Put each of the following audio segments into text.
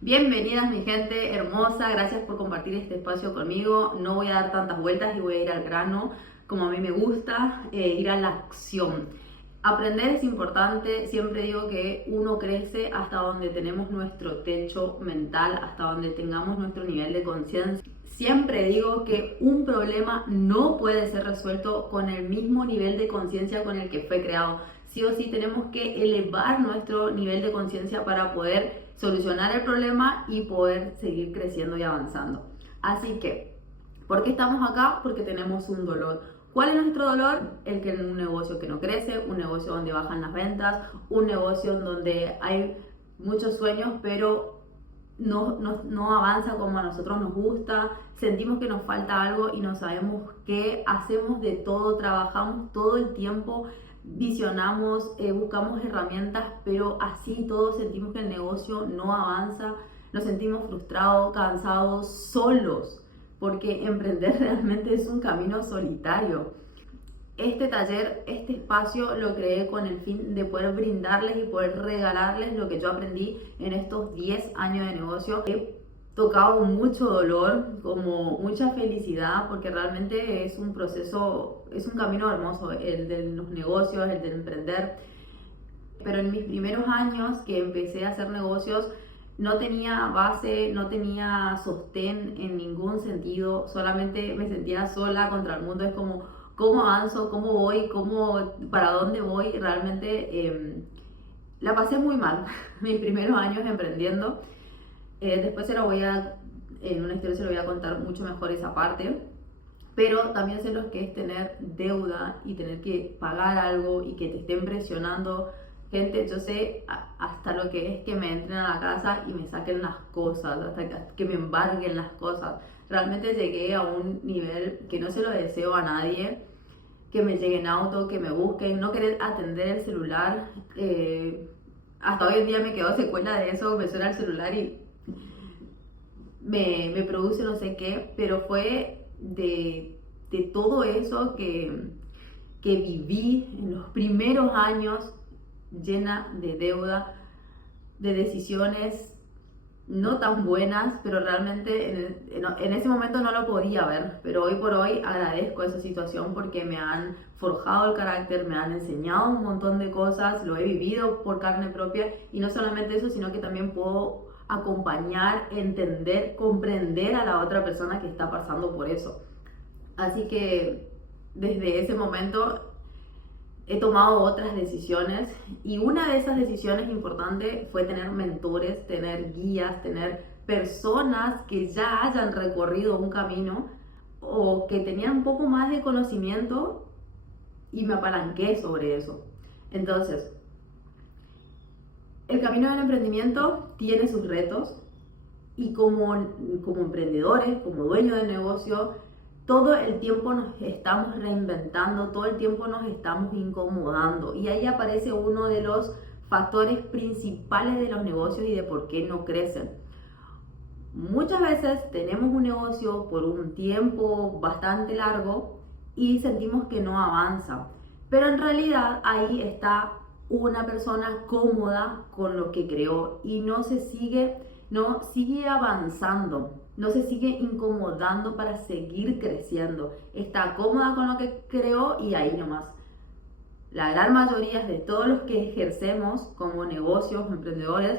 Bienvenidas mi gente hermosa, gracias por compartir este espacio conmigo. No voy a dar tantas vueltas y voy a ir al grano como a mí me gusta, ir a la acción. Aprender es importante, siempre digo que uno crece hasta donde tenemos nuestro techo mental, hasta donde tengamos nuestro nivel de conciencia. Siempre digo que un problema no puede ser resuelto con el mismo nivel de conciencia con el que fue creado. Sí o sí tenemos que elevar nuestro nivel de conciencia para poder solucionar el problema y poder seguir creciendo y avanzando. Así que, ¿por qué estamos acá? Porque tenemos un dolor. ¿Cuál es nuestro dolor? El que en un negocio que no crece, un negocio donde bajan las ventas, un negocio donde hay muchos sueños, pero no avanza como a nosotros nos gusta, sentimos que nos falta algo y no sabemos qué, hacemos de todo, trabajamos todo el tiempo, visionamos, buscamos herramientas, pero así todos sentimos que el negocio no avanza, nos sentimos frustrados, cansados, solos, porque emprender realmente es un camino solitario. Este taller, este espacio lo creé con el fin de poder brindarles y poder regalarles lo que yo aprendí en estos 10 años de negocio. He tocado mucho dolor, como mucha felicidad, porque realmente es un proceso, es un camino hermoso, el de los negocios, el de emprender. Pero en mis primeros años que empecé a hacer negocios, no tenía base, no tenía sostén en ningún sentido, solamente me sentía sola contra el mundo. Es como, ¿cómo avanzo? ¿Cómo voy? ¿Para dónde voy? Realmente la pasé muy mal mis primeros años emprendiendo. Después en una historia se lo voy a contar mucho mejor esa parte. Pero también sé lo que es tener deuda y tener que pagar algo y que te estén presionando. Gente, yo sé hasta lo que es que me entren a la casa y me saquen las cosas, hasta que me embarguen las cosas. Realmente llegué a un nivel que no se lo deseo a nadie, que me lleguen auto, que me busquen, no querer atender el celular. Hasta hoy en día me quedó secuela de eso, me suena el celular y me produce no sé qué, pero fue de todo eso que viví en los primeros años, llena de deuda, de decisiones no tan buenas, pero realmente en ese momento no lo podía ver, pero hoy por hoy agradezco esa situación porque me han forjado el carácter, me han enseñado un montón de cosas, lo he vivido por carne propia y no solamente eso, sino que también puedo acompañar, entender, comprender a la otra persona que está pasando por eso. Así que desde ese momento he tomado otras decisiones y una de esas decisiones importantes fue tener mentores, tener guías, tener personas que ya hayan recorrido un camino o que tenían un poco más de conocimiento y me apalanqué sobre eso. Entonces, el camino del emprendimiento tiene sus retos y como emprendedores, como dueños de negocio, todo el tiempo nos estamos reinventando, todo el tiempo nos estamos incomodando y ahí aparece uno de los factores principales de los negocios y de por qué no crecen. Muchas veces tenemos un negocio por un tiempo bastante largo y sentimos que no avanza, pero en realidad ahí está una persona cómoda con lo que creó y no sigue avanzando, no se sigue incomodando para seguir creciendo. Está cómoda con lo que creó y ahí nomás. La gran mayoría de todos los que ejercemos como negocios o emprendedores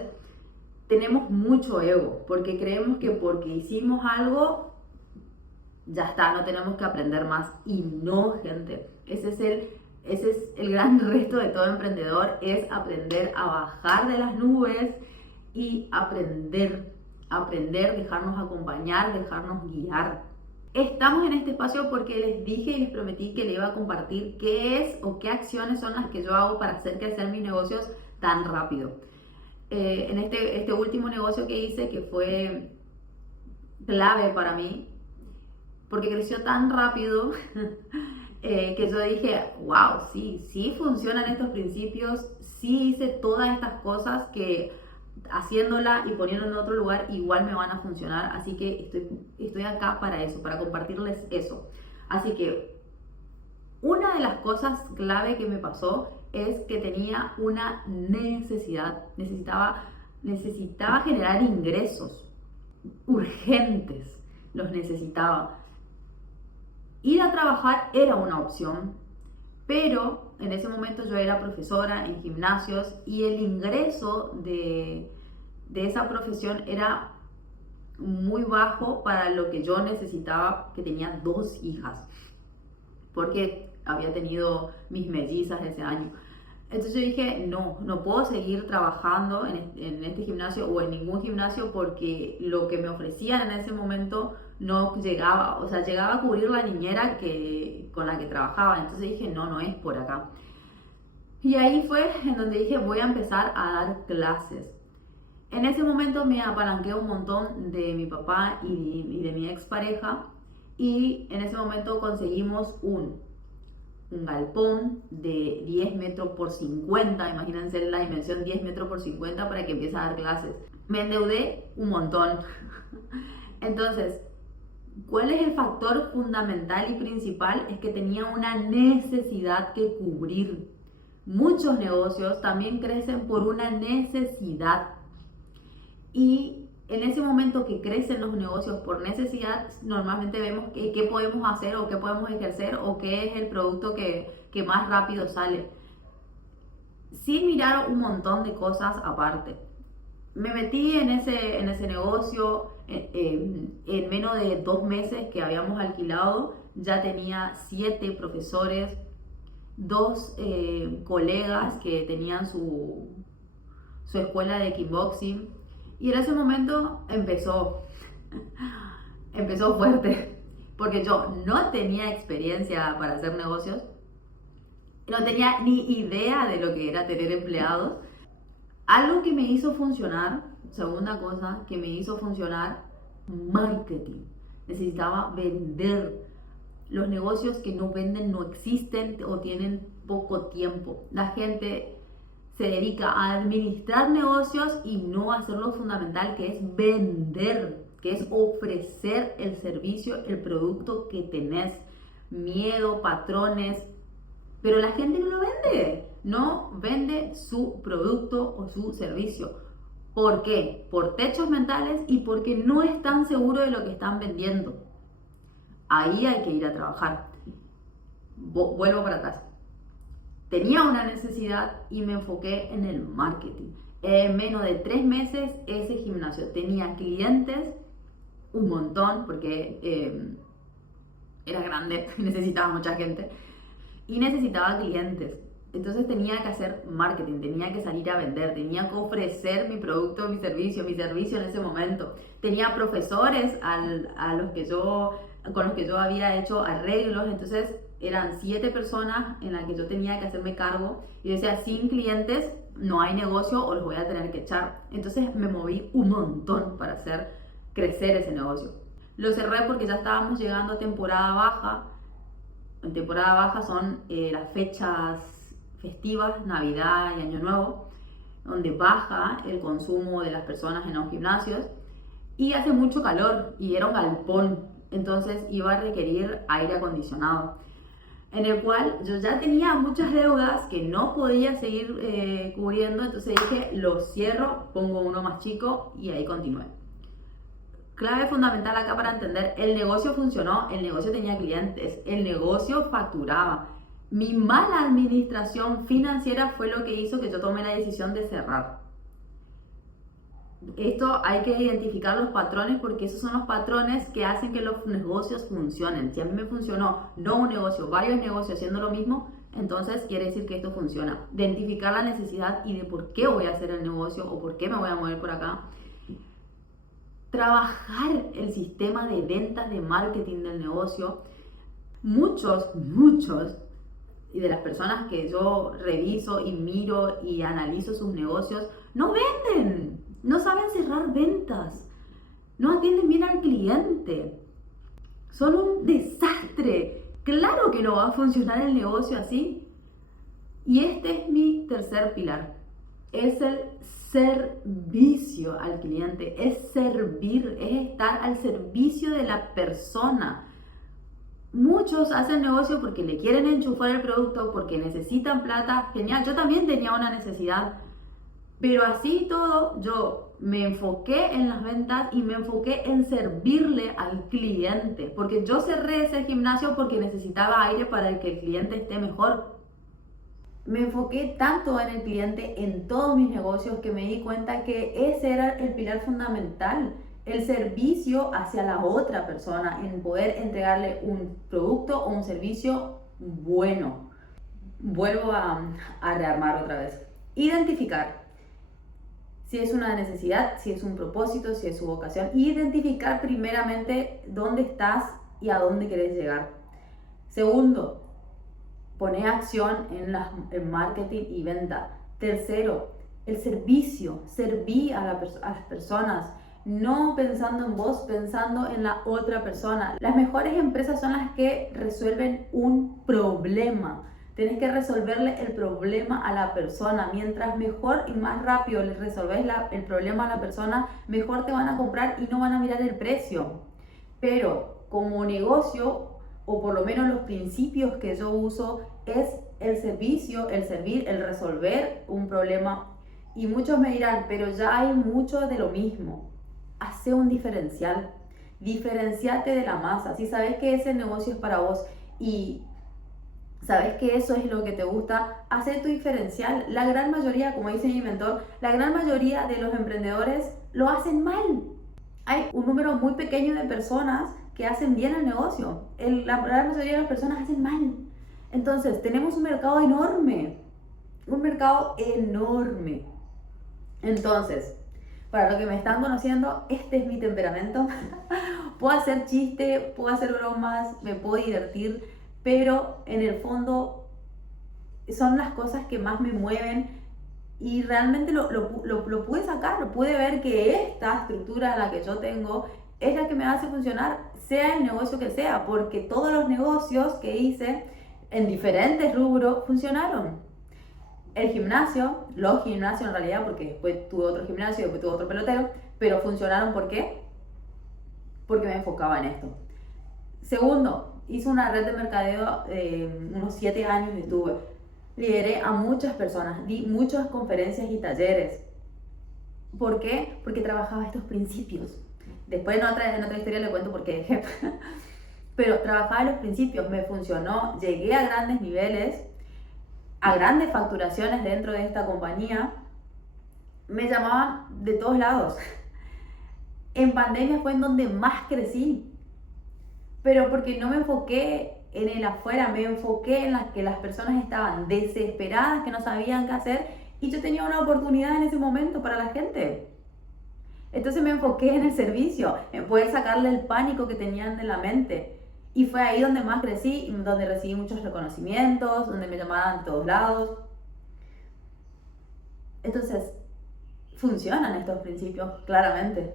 tenemos mucho ego porque creemos que porque hicimos algo ya está, no tenemos que aprender más. Y no, gente, ese es el gran reto de todo emprendedor, es aprender a bajar de las nubes y aprender, dejarnos acompañar, dejarnos guiar. Estamos en este espacio porque les dije y les prometí que les iba a compartir qué es o qué acciones son las que yo hago para hacer crecer mis negocios tan rápido. En este último negocio que hice, que fue clave para mí, porque creció tan rápido que yo dije, wow, sí funcionan estos principios, sí hice todas estas cosas que haciéndola y poniéndola en otro lugar igual me van a funcionar, así que estoy acá para eso, para compartirles eso. Así que una de las cosas clave que me pasó es que tenía una necesitaba necesitaba generar ingresos urgentes, los necesitaba. Ir a trabajar era una opción, pero en ese momento yo era profesora en gimnasios y el ingreso de esa profesión era muy bajo para lo que yo necesitaba, que tenía 2 hijas, porque había tenido mis mellizas ese año. Entonces yo dije, no puedo seguir trabajando en este gimnasio o en ningún gimnasio porque lo que me ofrecían en ese momento no llegaba, o sea, llegaba a cubrir la niñera con la que trabajaba. Entonces dije, no es por acá. Y ahí fue en donde dije, voy a empezar a dar clases. En ese momento me apalanqué un montón de mi papá y de mi expareja, y en ese momento conseguimos un galpón de 10 metros por 50, imagínense la dimensión, 10 metros por 50, para que empiece a dar clases. Me endeudé un montón. Entonces, ¿cuál es el factor fundamental y principal? Es que tenía una necesidad que cubrir. Muchos negocios también crecen por una necesidad. Y en ese momento que crecen los negocios por necesidad, normalmente vemos qué podemos hacer o qué podemos ejercer o qué es el producto que más rápido sale. Sin mirar un montón de cosas aparte. Me metí en ese negocio en menos de 2 meses que habíamos alquilado. Ya tenía 7 profesores, 2 colegas que tenían su escuela de kickboxing. Y en ese momento empezó fuerte, porque yo no tenía experiencia para hacer negocios, no tenía ni idea de lo que era tener empleados. Algo que me hizo funcionar, segunda cosa que me hizo funcionar, marketing. Necesitaba vender. Los negocios que no venden no existen o tienen poco tiempo. La gente se dedica a administrar negocios y no a hacer lo fundamental, que es vender, que es ofrecer el servicio, el producto que tenés. Miedo, patrones, pero la gente no vende su producto o su servicio. ¿Por qué? Por techos mentales y porque no están seguros de lo que están vendiendo. Ahí hay que ir a trabajar. Vuelvo para atrás. Tenía una necesidad y me enfoqué en el marketing. En menos de 3 meses ese gimnasio tenía clientes, un montón, porque era grande, necesitaba mucha gente y necesitaba clientes. Entonces tenía que hacer marketing, tenía que salir a vender, tenía que ofrecer mi producto, mi servicio en ese momento. Tenía profesores con los que yo había hecho arreglos, entonces eran 7 personas en las que yo tenía que hacerme cargo y decía, sin clientes no hay negocio o los voy a tener que echar. Entonces me moví un montón para hacer crecer ese negocio. Lo cerré porque ya estábamos llegando a temporada baja. En temporada baja son las fechas festivas, Navidad y Año Nuevo, donde baja el consumo de las personas en los gimnasios y hace mucho calor y era un galpón, entonces iba a requerir aire acondicionado, en el cual yo ya tenía muchas deudas que no podía seguir cubriendo. Entonces dije, lo cierro, pongo uno más chico y ahí continué. Clave fundamental acá para entender, el negocio funcionó, el negocio tenía clientes, el negocio facturaba. Mi mala administración financiera fue lo que hizo que yo tome la decisión de cerrar. Esto hay que identificar los patrones, porque esos son los patrones que hacen que los negocios funcionen. Si a mí me funcionó no un negocio, varios negocios haciendo lo mismo, entonces quiere decir que esto funciona. Identificar la necesidad y de por qué voy a hacer el negocio o por qué me voy a mover por acá. Trabajar el sistema de ventas, de marketing del negocio. Muchos y de las personas que yo reviso y miro y analizo sus negocios, no venden, no saben cerrar ventas, no atienden bien al cliente, son un desastre. Claro que no va a funcionar el negocio así. Y este es mi tercer pilar, es el servicio al cliente, es servir, es estar al servicio de la persona. Muchos hacen negocio porque le quieren enchufar el producto, porque necesitan plata. Genial, yo también tenía una necesidad, Pero así y todo, yo me enfoqué en las ventas y me enfoqué en servirle al cliente, porque yo cerré ese gimnasio porque necesitaba aire para que el cliente esté mejor. Me enfoqué tanto en el cliente en todos mis negocios que me di cuenta que ese era el pilar fundamental, el servicio hacia la otra persona, en poder entregarle un producto o un servicio bueno. Vuelvo a rearmar otra vez. Identificar si es una necesidad, si es un propósito, si es su vocación. Identificar primeramente dónde estás y a dónde querés llegar. Segundo, poner acción en marketing y venta. Tercero, el servicio. Servir a las personas. No pensando en vos, pensando en la otra persona. Las mejores empresas son las que resuelven un problema. Tienes que resolverle el problema a la persona. Mientras mejor y más rápido le resolves el problema a la persona, mejor te van a comprar y no van a mirar el precio. Pero como negocio, o por lo menos los principios que yo uso, es el servicio, el servir, el resolver un problema. Y muchos me dirán, pero ya hay mucho de lo mismo. Hace un diferencial. Diferenciate de la masa. Si sabes que ese negocio es para vos y sabes que eso es lo que te gusta, hacer tu diferencial. La gran mayoría, como dice mi mentor, la gran mayoría de los emprendedores lo hacen mal. Hay un número muy pequeño de personas que hacen bien el negocio. La gran mayoría de las personas hacen mal. Entonces, tenemos un mercado enorme. Un mercado enorme. Entonces, para los que me están conociendo, este es mi temperamento. Puedo hacer chiste, puedo hacer bromas, me puedo divertir, pero en el fondo son las cosas que más me mueven y realmente lo pude sacar, pude ver que esta estructura la que yo tengo es la que me hace funcionar, sea el negocio que sea, porque todos los negocios que hice en diferentes rubros funcionaron. El gimnasio, los gimnasios en realidad, porque después tuve otro gimnasio, después tuve otro pelotero, pero funcionaron ¿por qué? Porque me enfocaba en esto. Segundo, hice una red de mercadeo unos 7 años estuve. Lideré a muchas personas, di muchas conferencias y talleres. ¿Por qué? Porque trabajaba estos principios. Después en otra historia le cuento por qué dejé. Pero trabajaba los principios, me funcionó, llegué a grandes niveles, a grandes facturaciones dentro de esta compañía. Me llamaban de todos lados. En pandemia fue en donde más crecí. Pero porque no me enfoqué en el afuera, me enfoqué en que las personas estaban desesperadas, que no sabían qué hacer, y yo tenía una oportunidad en ese momento para la gente. Entonces me enfoqué en el servicio, en poder sacarle el pánico que tenían de la mente. Y fue ahí donde más crecí, donde recibí muchos reconocimientos, donde me llamaban de todos lados. Entonces, funcionan estos principios, claramente.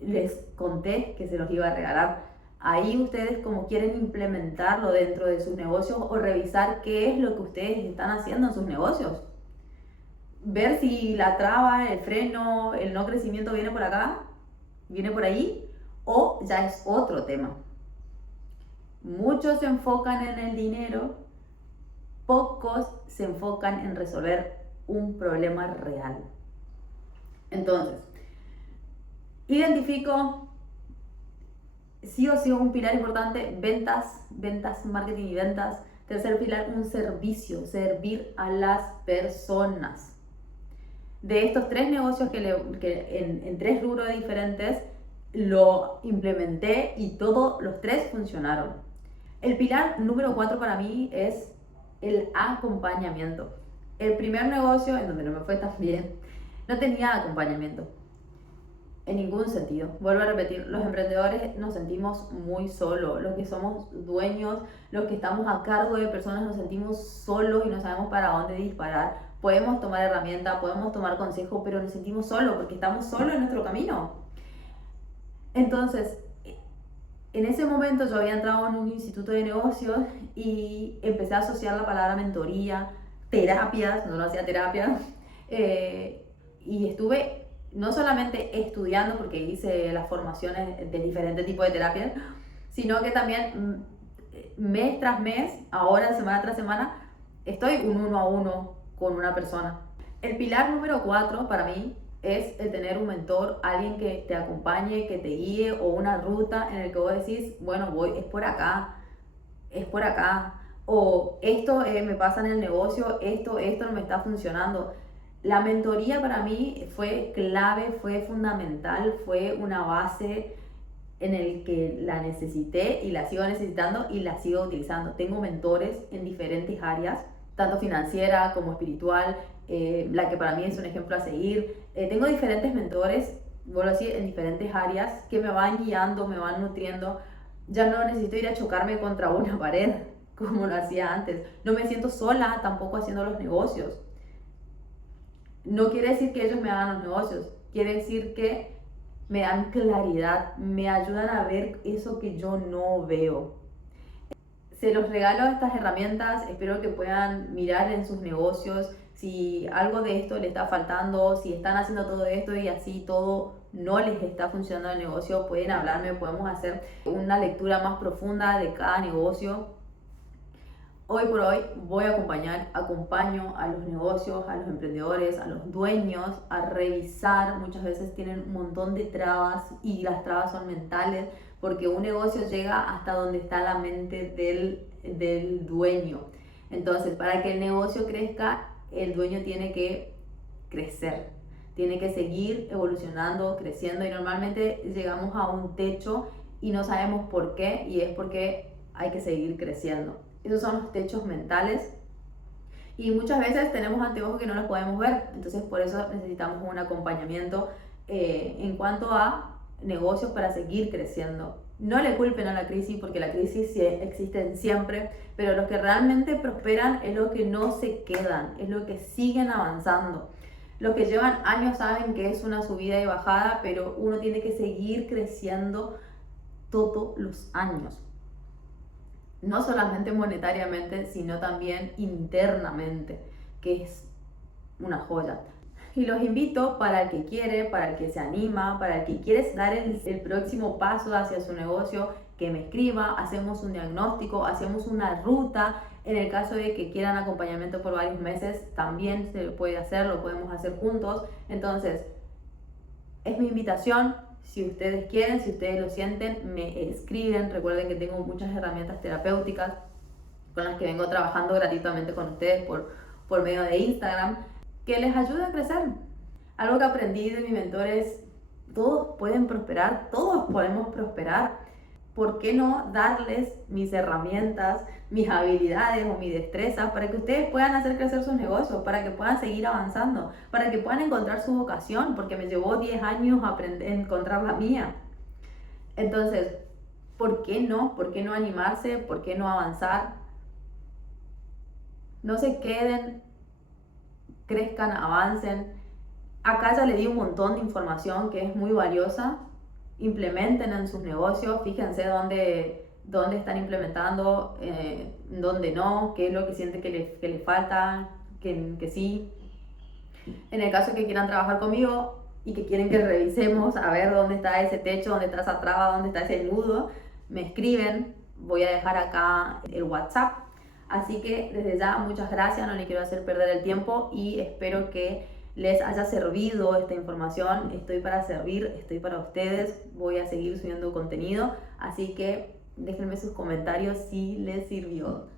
Les conté que se los iba a regalar. Ahí ustedes como quieren implementarlo dentro de sus negocios o revisar qué es lo que ustedes están haciendo en sus negocios. Ver si la traba, el freno, el no crecimiento viene por acá, viene por ahí, o ya es otro tema. Muchos se enfocan en el dinero, pocos se enfocan en resolver un problema real. Entonces, identifico sí o sí un pilar importante, ventas, marketing y ventas. Tercer pilar, un servicio, servir a las personas. De estos 3 negocios que en 3 rubros diferentes, lo implementé y todos los 3 funcionaron. El pilar número 4 para mí es el acompañamiento. El primer negocio, en donde no me fue tan bien, no tenía acompañamiento. En ningún sentido. Vuelvo a repetir, los emprendedores nos sentimos muy solos. Los que somos dueños, los que estamos a cargo de personas, nos sentimos solos y no sabemos para dónde disparar. Podemos tomar herramientas, podemos tomar consejos, pero nos sentimos solos porque estamos solos en nuestro camino. Entonces, en ese momento yo había entrado en un instituto de negocios y empecé a asociar la palabra mentoría, terapias, no hacía terapia, y estuve no solamente estudiando, porque hice las formaciones de diferentes tipos de terapias, sino que también mes tras mes, ahora semana tras semana, estoy un 1 a 1 con una persona. El pilar número 4 para mí es el tener un mentor, alguien que te acompañe, que te guíe, o una ruta en el que vos decís, bueno, es por acá, o esto me pasa en el negocio, esto no me está funcionando. La mentoría para mí fue clave, fue fundamental, fue una base en el que la necesité y la sigo necesitando y la sigo utilizando. Tengo mentores en diferentes áreas, tanto financiera como espiritual, la que para mí es un ejemplo a seguir. Tengo diferentes mentores, vuelvo a decir, en diferentes áreas que me van guiando, me van nutriendo. Ya no necesito ir a chocarme contra una pared como lo hacía antes. No me siento sola tampoco haciendo los negocios. No quiere decir que ellos me hagan los negocios, quiere decir que me dan claridad, me ayudan a ver eso que yo no veo. Se los regalo estas herramientas, espero que puedan mirar en sus negocios si algo de esto le está faltando, si están haciendo todo esto y así todo no les está funcionando el negocio, pueden hablarme, podemos hacer una lectura más profunda de cada negocio. Hoy por hoy acompaño a los negocios, a los emprendedores, a los dueños a revisar. Muchas veces tienen un montón de trabas y las trabas son mentales, porque un negocio llega hasta donde está la mente del dueño. Entonces, para que el negocio crezca, el dueño tiene que crecer, tiene que seguir evolucionando, creciendo, y normalmente llegamos a un techo y no sabemos por qué, y es porque hay que seguir creciendo. Esos son los techos mentales y muchas veces tenemos anteojos que no los podemos ver, entonces por eso necesitamos un acompañamiento en cuanto a negocios para seguir creciendo. No le culpen a la crisis, porque la crisis sí existe siempre, pero los que realmente prosperan es los que no se quedan, es los que siguen avanzando. Los que llevan años saben que es una subida y bajada, pero uno tiene que seguir creciendo todos los años. No solamente monetariamente, sino también internamente, que es una joya. Y los invito, para el que quiere, para el que se anima, para el que quiere dar el próximo paso hacia su negocio, que me escriba, hacemos un diagnóstico, hacemos una ruta. En el caso de que quieran acompañamiento por varios meses, también se puede hacer, lo podemos hacer juntos. Entonces, es mi invitación. Si ustedes quieren, si ustedes lo sienten, me escriben. Recuerden que tengo muchas herramientas terapéuticas con las que vengo trabajando gratuitamente con ustedes por medio de Instagram, que les ayuda a crecer. Algo que aprendí de mi mentor es: todos pueden prosperar, todos podemos prosperar. ¿Por qué no darles mis herramientas, mis habilidades o mi destreza para que ustedes puedan hacer crecer sus negocios, para que puedan seguir avanzando, para que puedan encontrar su vocación? Porque me llevó 10 años encontrar la mía. Entonces, ¿por qué no? ¿Por qué no animarse? ¿Por qué no avanzar? No se queden, crezcan, avancen. Acá ya le di un montón de información que es muy valiosa. Implementen en sus negocios, fíjense dónde están implementando, dónde no, qué es lo que sienten que les falta, que sí. En el caso que quieran trabajar conmigo y que quieren que revisemos a ver dónde está ese techo, dónde está esa traba, dónde está ese nudo, me escriben. Voy a dejar acá el WhatsApp. Así que desde ya, muchas gracias, no les quiero hacer perder el tiempo y espero que les haya servido esta información. Estoy para servir, estoy para ustedes, voy a seguir subiendo contenido, así que déjenme sus comentarios si les sirvió.